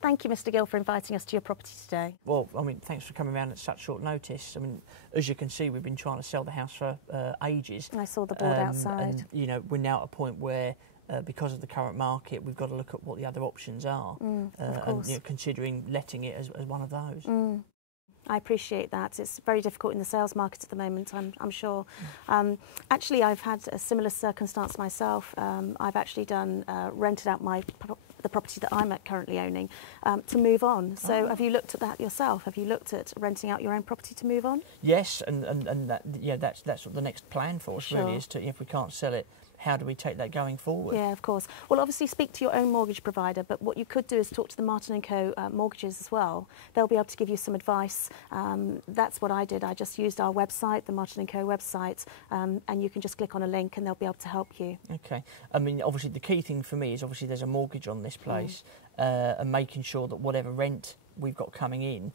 Thank you, Mr. Gill, for inviting us to your property today. Well, I mean, thanks for coming around at such short notice. I mean, as you can see, we've been trying to sell the house for ages. I saw the board outside. And, you know, we're now at a point where, because of the current market, we've got to look at what the other options are. Of course. And, you know, considering letting it as one of those. I appreciate that. It's very difficult in the sales market at the moment, I'm sure. Actually, I've had a similar circumstance myself. I've actually rented out the property that I'm currently owning to move on. So have you looked at that yourself? Have you looked at renting out your own property to move on? Yes, and that, yeah, that's sort of the next plan for us, Sure. really, is to, if we can't sell it, how do we take that going forward? Yeah, of course. Well, obviously speak to your own mortgage provider, but what you could do is talk to the Martin & Co. Mortgages as well. They'll be able to give you some advice. That's what I did. I just used our website, the Martin & Co. website, and you can just click on a link and they'll be able to help you. Okay. I mean, obviously the key thing for me is obviously there's a mortgage on this place, and making sure that whatever rent we've got coming in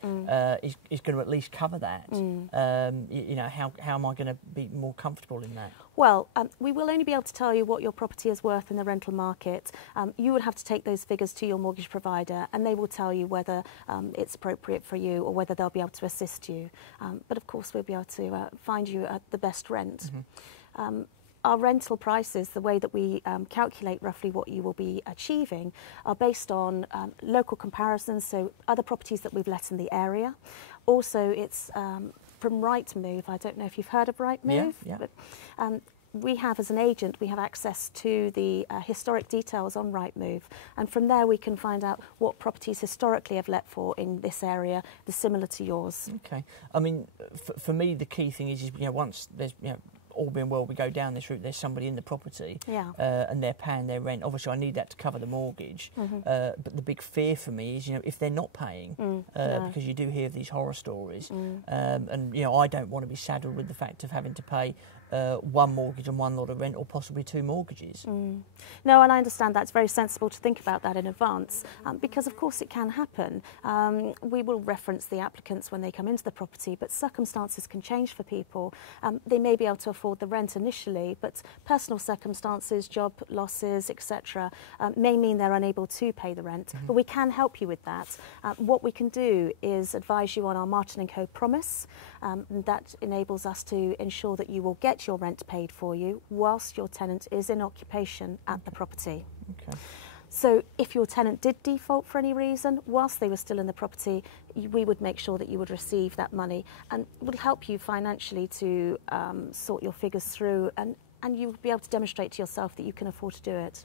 is going to at least cover that. You know, how am I going to be more comfortable in that? Well, we will only be able to tell you what your property is worth in the rental market. You would have to take those figures to your mortgage provider and they will tell you whether it's appropriate for you or whether they'll be able to assist you. But of course we'll be able to find you the best rent. Our rental prices, the way that we calculate roughly what you will be achieving, are based on local comparisons, so other properties that we've let in the area. Also, it's from Rightmove. I don't know if you've heard of Rightmove, but we have, as an agent, we have access to the historic details on Rightmove, and from there we can find out what properties historically have let for in this area, the similar to yours. Okay. I mean, for me, the key thing is, you know, once there's, you know, all being well, we go down this route, there's somebody in the property and they're paying their rent. Obviously, I need that to cover the mortgage. But the big fear for me is, you know, if they're not paying, because you do hear of these horror stories. And, you know, I don't want to be saddled with the fact of having to pay one mortgage and one lot of rent, or possibly two mortgages. No, and I understand that's very sensible to think about that in advance, because of course it can happen. We will reference the applicants when they come into the property, but circumstances can change for people. They may be able to afford the rent initially, but personal circumstances, job losses, etc., may mean they're unable to pay the rent. But we can help you with that. What we can do is advise you on our Martin & Co. promise. That enables us to ensure that you will get your rent paid for you whilst your tenant is in occupation at the property. Okay. So if your tenant did default for any reason whilst they were still in the property, we would make sure that you would receive that money, and it would help you financially to sort your figures through, and you would be able to demonstrate to yourself that you can afford to do it.